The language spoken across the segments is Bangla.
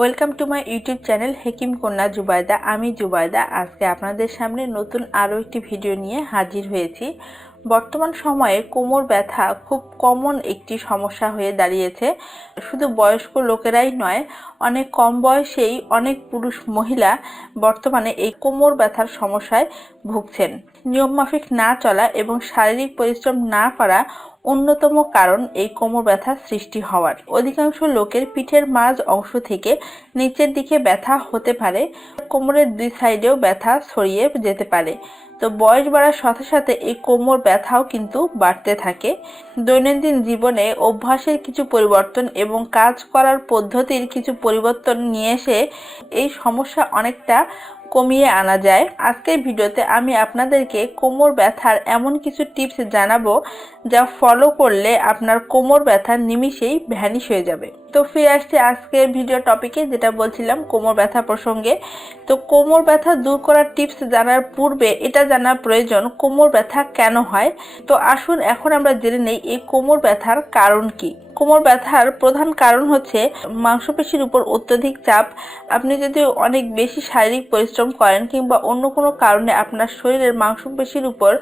Welcome to my YouTube channel Hakim Kanya Zubaida, আমি জুবায়দা। আজকে আপনাদের সামনে নতুন আরও একটি ভিডিও নিয়ে হাজির হয়েছি। বর্তমান সময়ে কোমর ব্যথা খুব কমন একটি সমস্যা হয়ে দাঁড়িয়েছে। শুধু বয়স্ক লোকেরাই নয়, অনেক কম বয়সেই অনেক পুরুষ মহিলা বর্তমানে এই কোমর ব্যথার সমস্যায় ভুগছেন। নিয়মমাফিক না চলা এবং শারীরিক পরিশ্রম না করা অন্যতম কারণ এই কোমর ব্যথা সৃষ্টি হওয়ার। অধিকাংশ লোকের পিঠের মাঝ অংশ থেকে নিচের দিকে ব্যথা হতে পারে। কোমরের দুই সাইডেও ব্যথা ছড়িয়ে যেতে পারে। তো বয়স বাড়ার সাথে সাথে এই কোমর ব্যথাও কিন্তু বাড়তে থাকে। দৈনন্দিন জীবনে অভ্যাসের কিছু পরিবর্তন এবং কাজ করার পদ্ধতির কিছু পরিবর্তন নিয়ে এসে এই সমস্যা অনেকটা কমিয়ে আনা যায়। আজকের ভিডিওতে আমি আপনাদেরকে কোমর ব্যথার এমন কিছু টিপস জানাব, যা ফলো করলে আপনার কোমর ব্যথা নিমিষেই ভ্যানিশ হয়ে যাবে। তো ফিরে আসছি আজকের ভিডিও টপিকে যেটা বলছিলাম কোমর ব্যথা প্রসঙ্গে। তো কোমর ব্যথা দূর করার টিপস জানার পূর্বে, এটা জানার প্রয়োজন, কোমর ব্যথা কেন হয়? তো আসুন এখন আমরা জেনে নেই এই কোমর ব্যথার কারণ কি। কোমর ব্যথার প্রধান কারণ হচ্ছে মাংসপেশির উপর অত্যধিক চাপ। আপনি যদি অনেক বেশি শারীরিক পরিশ্রম করেন কিংবা অন্য কোনো কারণে আপনার শরীরের মাংসপেশির উপর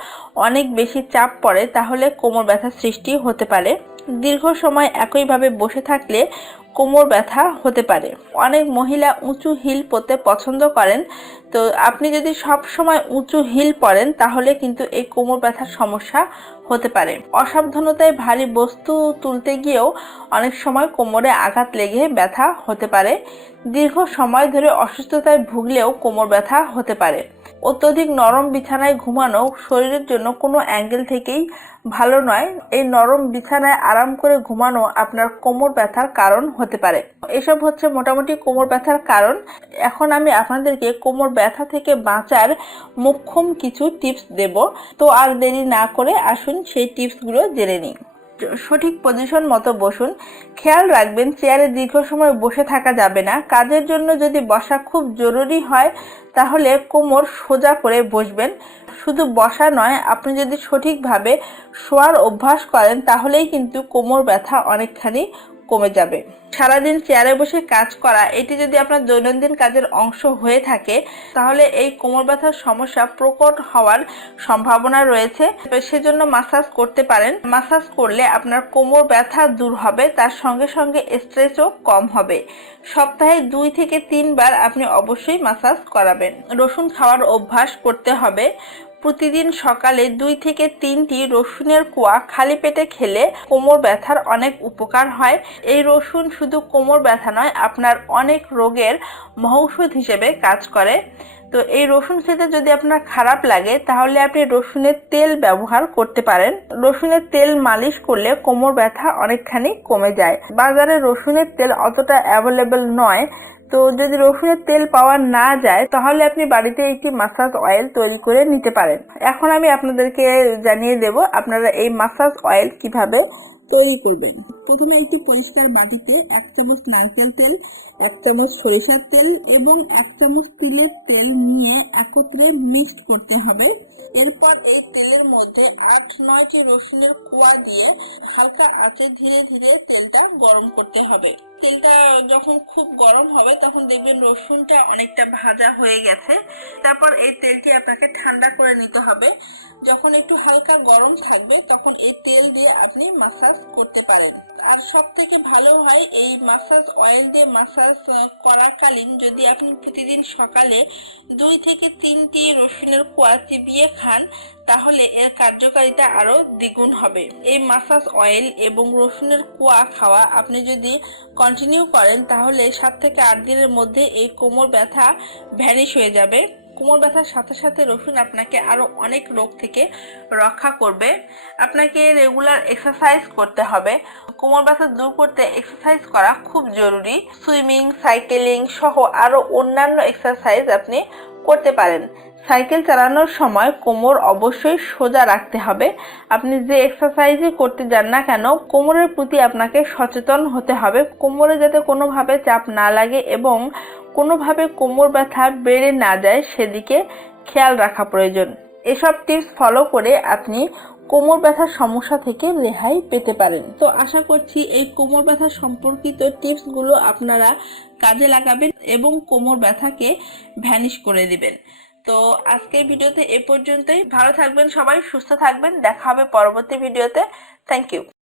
অনেক বেশি চাপ পড়ে, তাহলে কোমর ব্যথার সৃষ্টি হতে পারে। দীর্ঘ সময় একইভাবে বসে থাকলে কোমর ব্যথা হতে পারে। অনেক মহিলা উঁচু হিল পরতে পছন্দ করেন। তো আপনি যদি সব সময় উঁচু হিল পরেন, তাহলে কিন্তু এই কোমর ব্যথার সমস্যা হতে পারে। অসাবধানতায় ভারী বস্তু তুলতে গিয়েও অনেক সময় কোমরে আঘাত লেগে ব্যথা হতে পারে। দীর্ঘ সময় ধরে অসুস্থতায় ভুগলেও কোমর ব্যথা হতে পারে। অত্যধিক নরম বিছানায় ঘুমানো শরীরের জন্য কোনো অ্যাঙ্গেল থেকেই ভালো নয়। এই নরম বিছানায় আরাম করে ঘুমানো আপনার কোমর ব্যথার কারণ হতে পারে। এসব হচ্ছে মোটামুটি কোমর ব্যথার কারণ। এখন আমি আপনাদেরকে কোমর ব্যথা থেকে বাঁচার মোক্ষম কিছু টিপস দেব। তো আর দেরি না করে আসুন সেই টিপসগুলো জেনে নিই। সঠিক পজিশন মতো বসুন। খেয়াল রাখবেন চেয়ারে দীর্ঘ সময় বসে থাকা যাবে না। কাজের জন্য যদি বসা খুব জরুরি হয়, তাহলে কোমর সোজা করে বসবেন। শুধু বসা নয়, আপনি যদি সঠিকভাবে শোয়ার অভ্যাস করেন, তাহলেই কিন্তু কোমর ব্যথা অনেকখানি কমে যাবে। সারাদিন চেয়ারে বসে কাজ করা, এটি যদি আপনার দৈনন্দিন কাজের অংশ হয়ে থাকে, তাহলে এই কোমর ব্যথার সমস্যা প্রকট হওয়ার সম্ভাবনা রয়েছে। সেজন্য মাসাজ করতে পারেন। মাসাজ করলে আপনার কোমর ব্যথা দূর হবে, তার সঙ্গে সঙ্গে স্ট্রেসও কম হবে। সপ্তাহে দুই থেকে তিনবার আপনি অবশ্যই মাসাজ করাবেন। রসুন খাওয়ার অভ্যাস করতে হবে। প্রতিদিন সকালে দুই থেকে তিনটি রসুনের কুয়া খালি পেটে খেলে কোমর ব্যথার অনেক উপকার হয়। এই রসুন শুধু কোমর ব্যথা নয়, আপনার অনেক রোগের মহৌষধ হিসেবে কাজ করে। তো এই রসুন খেতে যদি আপনার খারাপ লাগে, তাহলে আপনি রসুনের তেল ব্যবহার করতে পারেন। রসুনের তেল মালিশ করলে কোমর ব্যথা অনেকখানি কমে যায়। বাজারে রসুনের তেল অতটা অ্যাভেলেবেল নয়। তো যদি রসুনের তেল পাওয়া না যায়, তাহলে আপনি বাড়িতে একটি মাসাজ অয়েল তৈরি করে নিতে পারেন। এখন আমি আপনাদেরকে জানিয়ে দেব, আপনারা এই মাসাজ অয়েল কীভাবে তৈরি করবেন। প্রথমে একটি পরিষ্কার বাটিতে এক চামচ নারকেল তেল, এক চামচ সরিষার তেল এবং এক চামচ তিলের তেল নিয়ে একত্রে মিক্সড করতে হবে। এরপর এই তেলের মধ্যে আট নয়টি রসুনের কোয়া দিয়ে হালকা আঁচে ধীরে ধীরে তেলটা গরম করতে হবে। তেলটা যখন খুব গরম হবে, তখন দেখবেন রসুনটা অনেকটা ভাজা হয়ে গেছে। তারপর এই তেলটি আপনাকে ঠান্ডা করে নিতে হবে। যখন একটু হালকা গরম থাকবে, তখন এই তেল দিয়ে আপনি মাসাজ করতে পারেন। আর সব থেকে ভালো হয়, এই মাসাজ অয়েল দিয়ে মাসাজ করাকালীন যদি আপনি প্রতিদিন সকালে দুই থেকে তিনটি রসুনের কোয়া চিবিয়ে খান তাহলে এর কার্যকারিতা আরও দ্বিগুণ হবে। এই মাসাজ অয়েল এবং রসুনের কুয়া খাওয়া আপনি যদি কন্টিনিউ করেন, তাহলে সাত থেকে আট দিনের মধ্যে এই কোমর ব্যথা ভ্যানিশ হয়ে যাবে। কোমর ব্যথার সাথে সাথে রসুন আপনাকে আরও অনেক রোগ থেকে রক্ষা করবে। আপনাকে রেগুলার এক্সারসাইজ করতে হবে। কোমর ব্যথা দূর করতে এক্সারসাইজ করা খুব জরুরি। সুইমিং সাইকেলিং সহ আরও অন্যান্য এক্সারসাইজ আপনি করতে পারেন। সাইকেল চালানোর সময় কোমর অবশ্যই সোজা রাখতে হবে। আপনি যে এক্সারসাইজই করতে যান না কেন, কোমরের প্রতি আপনাকে সচেতন হতে হবে। কোমরে যাতে কোনোভাবে চাপ না লাগে এবং কোনোভাবে কোমর ব্যথা বেড়ে না যায়, সেদিকে খেয়াল রাখা প্রয়োজন। এসব টিপস ফলো করে আপনি কোমর ব্যথার সমস্যা থেকে রেহাই পেতে পারেন। তো আশা করছি এই কোমর ব্যথা সম্পর্কিত টিপসগুলো আপনারা কাজে লাগাবেন এবং কোমর ব্যথাকে ভ্যানিশ করে দিবেন। তো আজকের ভিডিওতে এ পর্যন্তই। ভালো থাকবেন সবাই, সুস্থ থাকবেন। দেখা হবে পরবর্তী ভিডিওতে। Thank you